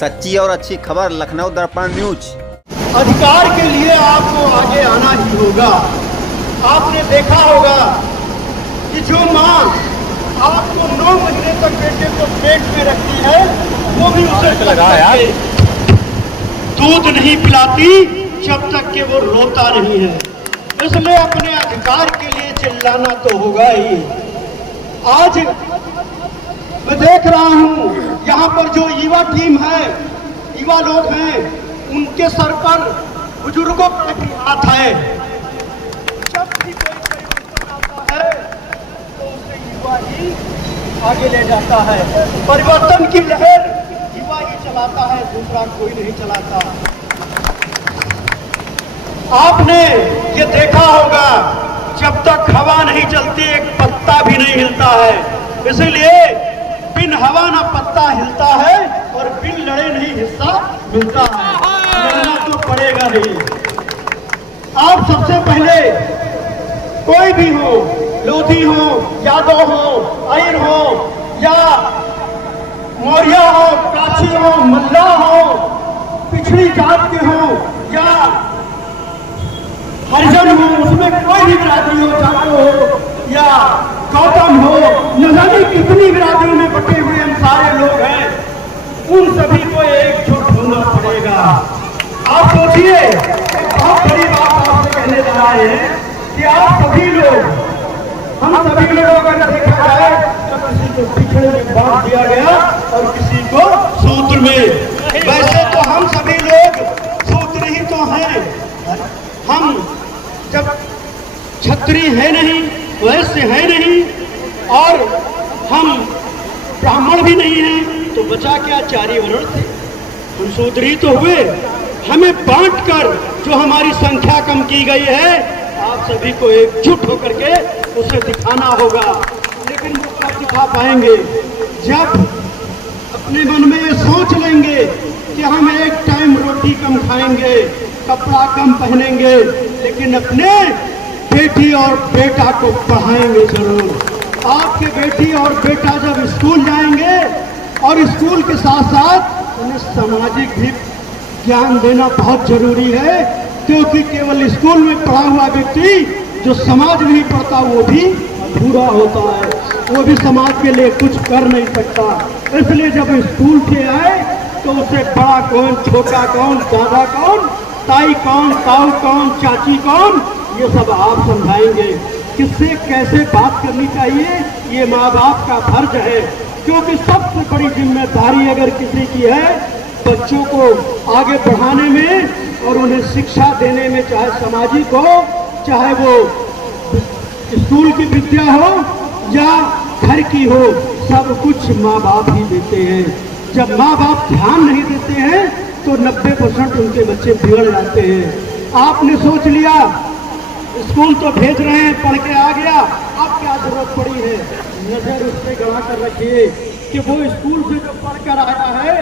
सच्ची और अच्छी खबर लखनऊ दर्पण न्यूज। अधिकार के लिए आपको आगे आना ही होगा। आपने देखा होगा कि जो माँ आपको 9 महीने तक बेटे को पेट में रखती है वो भी उसे दूध नहीं पिलाती जब तक कि वो रोता नहीं है। इसलिए अपने अधिकार के लिए चिल्लाना तो होगा ही। आज मैं देख रहा हूं यहाँ पर जो युवा टीम है, युवा लोग हैं, उनके सर पर बुजुर्गों का भी हाथ है। जब भी कोई परिवर्तन आता है तो उसे युवा ही आगे ले जाता है। परिवर्तन की लहर युवा ही चलाता है, दूसरा कोई नहीं चलाता। आपने ये देखा होगा जब तक हवा नहीं चलती एक पत्ता भी नहीं हिलता है। इसीलिए बिन हवा ना पत्ता हिलता है और बिन लड़े नहीं हिस्सा मिलता है। लड़ना तो पड़ेगा ही। आप सबसे पहले कोई भी हो, लोधी हो, यादव हो, आयर हो या मौर्य हो, काछी हो, मल्ला हो, पिछड़ी जात के हो या हरिजन हो, उसमें कोई भी बिरादरी हो, जाटो हो या गौतम हो, न जाने कितनी बिरादरियों में बटे हुए हम सारे लोग हैं, उन सभी को एकजुट होना पड़ेगा। आप सोचिए, बहुत बड़ी बात आपसे कहने जा रहे हैं कि आप सभी लोग, हम सभी लोग अगर देखा जाए तो किसी को पिछड़े में बांट दिया गया और किसी को सूत्र में। वैसे तो हम सभी लोग सूत्र ही तो हैं। हम जब छत्री है नहीं, वैश्य है नहीं और हम ब्राह्मण भी नहीं हैं, तो बचा क्या? चारी वर्ण थे, हम शूद्र तो हुए। हमें बांटकर जो हमारी संख्या कम की गई है, आप सभी को एकजुट होकर के उसे दिखाना होगा। लेकिन वो कब दिखा पाएंगे? जब अपने मन में ये सोच लेंगे कि हम एक टाइम रोटी कम खाएंगे, कपड़ा कम पहनेंगे, लेकिन अपने बेटी और बेटा को पढ़ाएंगे जरूर। आपके बेटी और बेटा जब स्कूल जाएंगे और स्कूल के साथ साथ उन्हें सामाजिक भी ज्ञान देना बहुत जरूरी है, क्योंकि केवल स्कूल में पढ़ा हुआ व्यक्ति जो समाज में ही पढ़ता वो भी अधूरा होता है, वो भी समाज के लिए कुछ कर नहीं सकता। इसलिए जब स्कूल से आए तो उसे बड़ा कौन, छोटा कौन, दादा कौन, ताई कौन, ताऊ कौन, चाची कौन, ये सब आप समझाएंगे। किससे कैसे बात करनी चाहिए ये माँ बाप का फर्ज है, क्योंकि सबसे बड़ी जिम्मेदारी अगर किसी की है बच्चों को आगे बढ़ाने में और उन्हें शिक्षा देने में, चाहे सामाजिक हो, चाहे वो स्कूल की विद्या हो या घर की हो, सब कुछ माँ बाप ही देते हैं। जब माँ बाप ध्यान नहीं देते हैं तो 90% उनके बच्चे बिगड़ जाते हैं। आपने सोच लिया स्कूल तो भेज रहे हैं, पढ़ के आ गया, अब क्या जरूरत पड़ी है? नजर उस पर गड़ा कर रखिए कि वो स्कूल से जो पढ़ कर आया है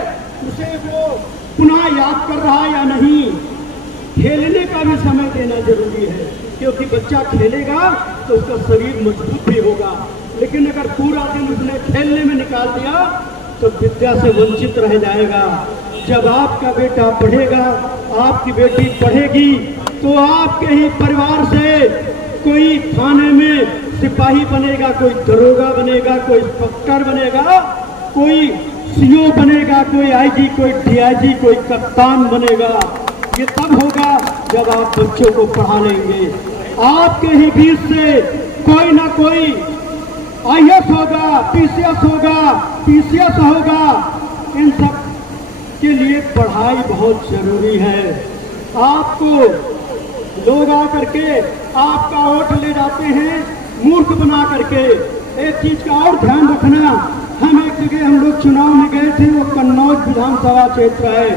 उसे वो पुनः याद कर रहा है या नहीं। खेलने का भी समय देना जरूरी है, क्योंकि बच्चा खेलेगा तो उसका शरीर मजबूत भी होगा। लेकिन अगर पूरा दिन उसने खेलने में निकाल दिया तो विद्या से वंचित रह जाएगा। जब आपका बेटा पढ़ेगा, आपकी बेटी पढ़ेगी, तो आपके ही परिवार से कोई थाने में सिपाही बनेगा, कोई दरोगा बनेगा, कोई इंस्पेक्टर बनेगा, कोई सीओ बनेगा, कोई आईजी, कोई डीआईजी, कोई कप्तान बनेगा। ये तब होगा जब आप बच्चों को पढ़ा लेंगे। आपके ही बीच से कोई ना कोई आईएएस होगा, पीसीएस होगा, पीसीएस होगा। इन सब के लिए पढ़ाई बहुत जरूरी है। आपको लोग आकर के आपका वोट ले जाते हैं मूर्ख बना करके। एक चीज का और ध्यान रखना, हम एक जगह हम लोग चुनाव में गए थे, वो कन्नौज विधानसभा क्षेत्र है।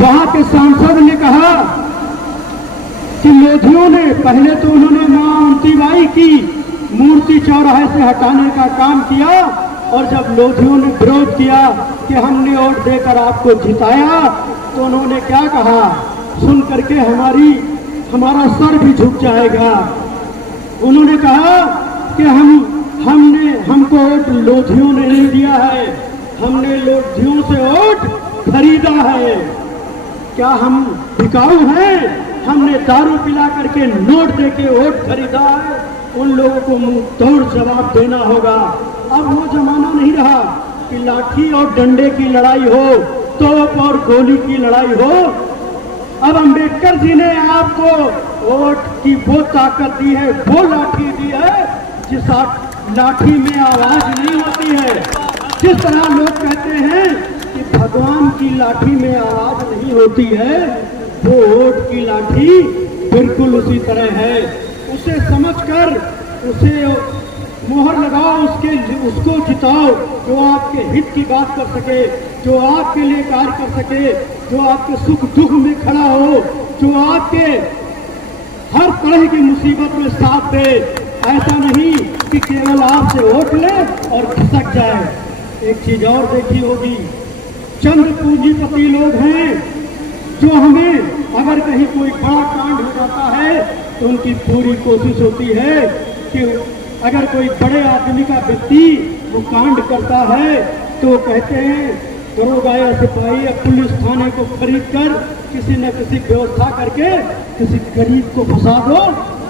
वहां के सांसद ने कहा कि लोधियों ने, पहले तो उन्होंने मां अवंतीबाई की मूर्ति चौराहे से हटाने का काम किया, और जब लोधियों ने विरोध किया कि हमने वोट देकर आपको जिताया, तो उन्होंने क्या कहा? सुन करके हमारा सर भी झुक जाएगा। उन्होंने कहा कि हमको वोट लोधियों ने नहीं दिया है, हमने लोधियों से वोट खरीदा है। क्या हम बिकाऊ हैं? हमने दारू पिला करके नोट देके वोट खरीदा है। उन लोगों को मुंह तोड़ जवाब देना होगा। अब वो जमाना नहीं रहा कि लाठी और डंडे की लड़ाई हो, तोप और गोली की लड़ाई हो। अब अंबेडकर जी ने आपको वोट की वो ताकत दी है, वो लाठी दी है जिस लाठी में आवाज नहीं होती है। जिस तरह लोग कहते हैं कि भगवान की लाठी में आवाज नहीं होती है, वो वोट की लाठी बिल्कुल उसी तरह है। उसे समझकर उसे मोहर लगाओ, उसको जिताओ जो आपके हित की बात कर सके, जो आपके लिए कार्य कर सके, जो आपके सुख दुख में खड़ा हो, जो आपके हर तरह की मुसीबत में साथ दे। ऐसा नहीं कि केवल आपसे वोट ले और खिसक जाए। एक चीज और देखी होगी, चंद पूंजीपति लोग हैं जो हमें अगर कहीं कोई बड़ा कांड हो जाता है तो उनकी पूरी कोशिश होती है कि अगर कोई बड़े आदमी का व्यक्ति वो कांड करता है तो कहते हैं दरोगा या सिपाही या पुलिस थाने को खरीद कर किसी न किसी व्यवस्था करके किसी गरीब को फंसा दो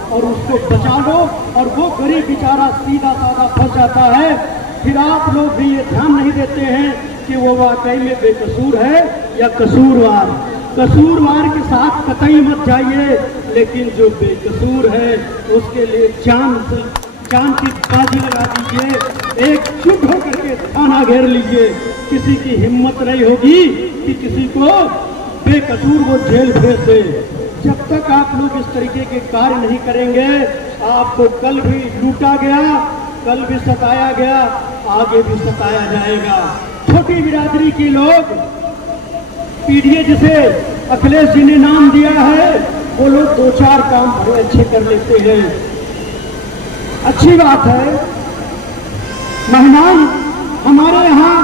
और उसको बचा लो, और वो गरीब बेचारा सीधा साधा फंस जाता है। फिर आप लोग भी ये ध्यान नहीं देते हैं कि वो वाकई में बेकसूर है या कसूरवार। कसूरवार के साथ कतई मत जाइए, लेकिन जो बेकसूर है उसके लिए जान की बाजी लगा दीजिए। एकजुट होकर के थाना घेर लीजिए। किसी की हिम्मत नहीं होगी कि किसी को बेकसूर वो जेल भेज दे। जब तक आप लोग इस तरीके के कार्य नहीं करेंगे, आपको कल भी लूटा गया, कल भी सताया गया, आगे भी सताया जाएगा। छोटी बिरादरी के लोग पीडीए जिसे अखिलेश जी ने नाम दिया है, वो लोग 2-4 काम बड़े अच्छे कर लेते हैं। अच्छी बात है, मेहमान हमारे यहाँ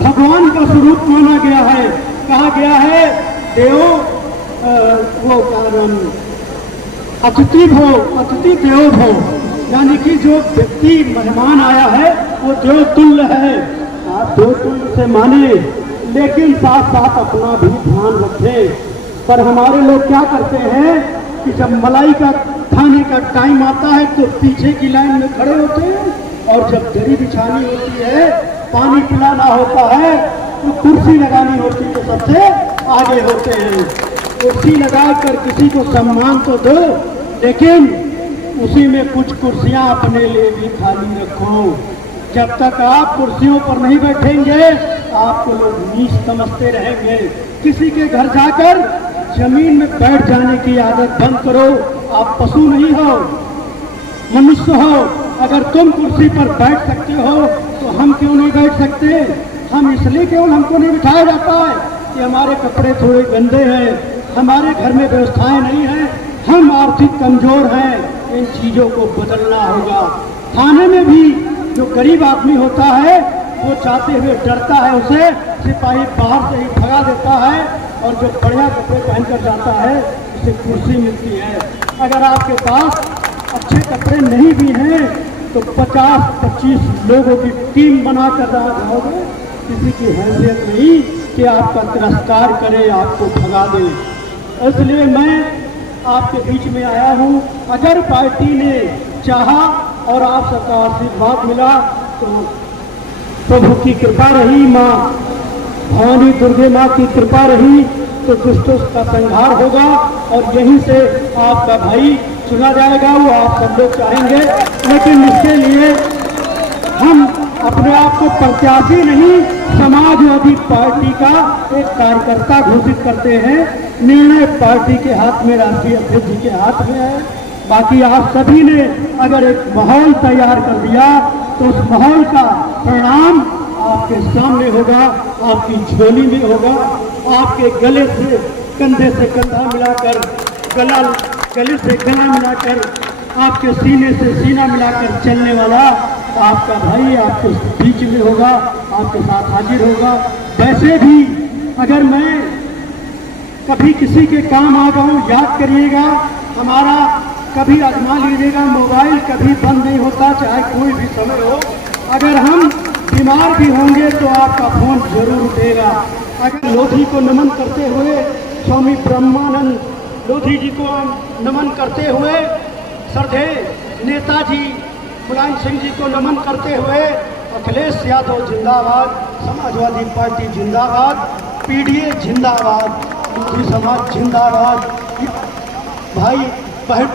भगवान का स्वरूप माना गया है। कहा गया है देव वो कारण अतिथि देव भो, यानी कि जो व्यक्ति मेहमान आया है वो देव तुल्य है। आप देव तुल्य से माने, लेकिन साथ साथ अपना भी ध्यान रखें। पर हमारे लोग क्या करते हैं कि जब मलाई का खाने का टाइम आता है तो पीछे की लाइन में खड़े होते हैं, और जब दरी बिछानी होती है, पानी पिलाना होता है, तो कुर्सी लगानी होती है तो सबसे आगे होते हैं। कुर्सी लगाकर किसी को सम्मान तो दो, लेकिन उसी में कुछ कुर्सियां अपने लिए भी खाली रखो। जब तक आप कुर्सियों पर नहीं बैठेंगे, आपको लोग नीच समझते रहेंगे। किसी के घर जाकर जमीन में बैठ जाने की आदत बंद करो। आप पशु नहीं हो, मनुष्य हो। अगर तुम कुर्सी पर बैठ सकते हो तो हम क्यों नहीं बैठ सकते? हम इसलिए केवल हमको नहीं बिठाया जाता है कि हमारे कपड़े थोड़े गंदे हैं, हमारे घर में व्यवस्थाएं नहीं है, हम आर्थिक कमजोर हैं। इन चीजों को बदलना होगा। थाने में भी जो गरीब आदमी होता है वो जाते हुए डरता है, उसे सिपाही बाहर से ही भगा देता है, और जो बढ़िया कपड़े पहनकर जाता है उसे कुर्सी मिलती है। अगर आपके पास अच्छे कपड़े नहीं भी हैं तो 50-25 लोगों की टीम बनाकर जाओगे। किसी की हैसियत नहीं कि आपका तिरस्कार करे, आपको भगा दे। इसलिए मैं आपके बीच में आया हूँ। अगर पार्टी ने चाहा और आप सबका आशीर्वाद मिला तो प्रभु की कृपा रही, माँ भवानी दुर्गे माँ की कृपा रही तो दुष्टों का संहार होगा, और यहीं से आपका भाई चुना जाएगा। वो आप सब लोग चाहेंगे, लेकिन इसके लिए हम अपने आप को प्रत्याशी नहीं, समाजवादी पार्टी का एक कार्यकर्ता घोषित करते हैं। निर्णय पार्टी के हाथ में, राष्ट्रीय अध्यक्ष जी के हाथ में है। बाकी आप सभी ने अगर एक माहौल तैयार कर दिया तो उस माहौल का परिणाम आपके सामने होगा, आपकी झोली में होगा। आपके गले से कंधे से कंधा मिलाकर, गले से गला मिलाकर, आपके सीने से सीना मिलाकर चलने वाला आपका भाई आपके बीच में होगा, आपके साथ हाजिर होगा। वैसे भी अगर मैं कभी किसी के काम आ जाऊँ, याद करिएगा, हमारा कभी आजमा लीजिएगा, मोबाइल कभी बंद नहीं होता, चाहे कोई भी समय हो। अगर हम बीमार भी होंगे तो आपका फोन जरूर उठेगा। अगर लोधी को नमन करते हुए, स्वामी ब्रह्मानंद लोधी जी को नमन करते हुए, श्रद्धे नेताजी मुलायम सिंह जी को नमन करते हुए, अखिलेश यादव जिंदाबाद, समाजवादी पार्टी जिंदाबाद, पीडीए जिंदाबाद, लोधी समाज जिंदाबाद, भाई बहन